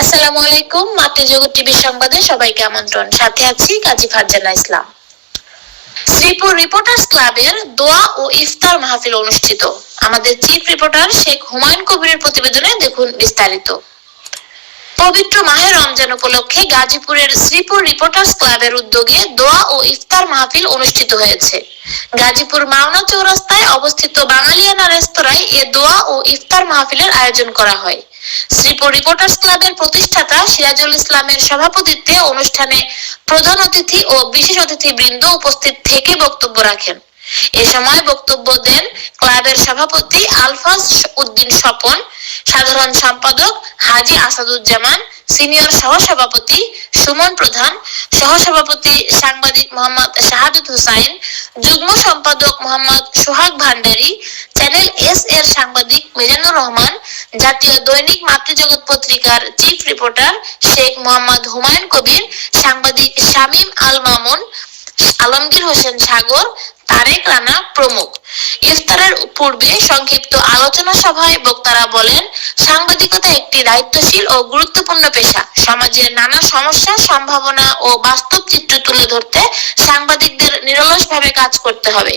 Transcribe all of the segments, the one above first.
আসসালামু আলাইকুম। মাতৃজগৎ টিভি সংবাদে সবাইকে আমন্ত্রণ। সাথে আছি কাজী ফারজানা ইসলাম। শ্রীপুর রিপোর্টার্স ক্লাবের দোয়া ও ইফতার মাহফিল অনুষ্ঠিত। আমাদের চিফ রিপোর্টার শেখ হুমায়ুন কবিরের প্রতিবেদনে দেখুন বিস্তারিত। পবিত্র মাহে রমজান উপলক্ষে গাজীপুরের শ্রীপুর রিপোর্টার্স ক্লাবের উদ্যোগে দোয়া ও ইফতার মাহফিল অনুষ্ঠিত হয়েছে। গাজীপুর মাওনা চৌরাস্তায় অবস্থিত বাঙালিয়ানা রেস্তোরাঁয় এ দোয়া ও ইফতার মাহফিলের আয়োজন করা হয়। শ্রীপুর রিপোর্টার্স ক্লাবের প্রতিষ্ঠাতা সিরাজুল ইসলামের সভাপতিত্বে অনুষ্ঠানে প্রধান অতিথি ও বিশেষ অতিথিবৃন্দ উপস্থিত থেকে বক্তব্য রাখেন। এ সময় বক্তব্য দেন ক্লাবের সভাপতি আলফাজ উদ্দিন স্বপন, সাধারণ সম্পাদক হাজী আসাদুজ্জামান, সিনিয়র সহসভাপতি সুমন প্রধান, সহসভাপতি সাংবাদিক মোহাম্মদ শাহাদত হুসাইন, যুগ্ম সম্পাদক মোহাম্মদ সোহাগ ভান্ডারী, চ্যানেল এস এর সাংবাদিক মিজানুর রহমান, জাতীয় দৈনিক মাতৃজগৎ পত্রিকার চিফ রিপোর্টার শেখ মোহাম্মদ হুমায়ুন কবির, সাংবাদিক শামীম আল মামুন, আলমগীর হোসেন সাগর, তারেক রানা প্রমুখ। ইফতারের পূর্বে সংক্ষিপ্ত আলোচনা সভায় বক্তারা বলেন, সাংবাদিকতা একটি দায়িত্বশীল ও গুরুত্বপূর্ণ পেশা। সমাজের নানা সমস্যা, সম্ভাবনা ও বাস্তব চিত্র তুলে ধরতে সাংবাদিকদের নিরলসভাবে কাজ করতে হবে।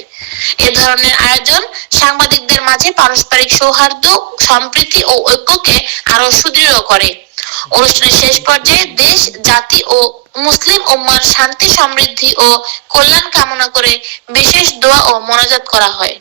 এ ধরনের আয়োজন সাংবাদিকদের মাঝে পারস্পরিক সৌহার্দ্য, সম্প্রীতি ও ঐক্যকে আরো সুদৃঢ় করে। অনুষ্ঠানের শেষ পর্যায়ে দেশ, জাতি ও মুসলিম উম্মার শান্তি, সমৃদ্ধি ও কল্যাণ কামনা করে বিশেষ দোয়া ও মোনাজাত করা হয়।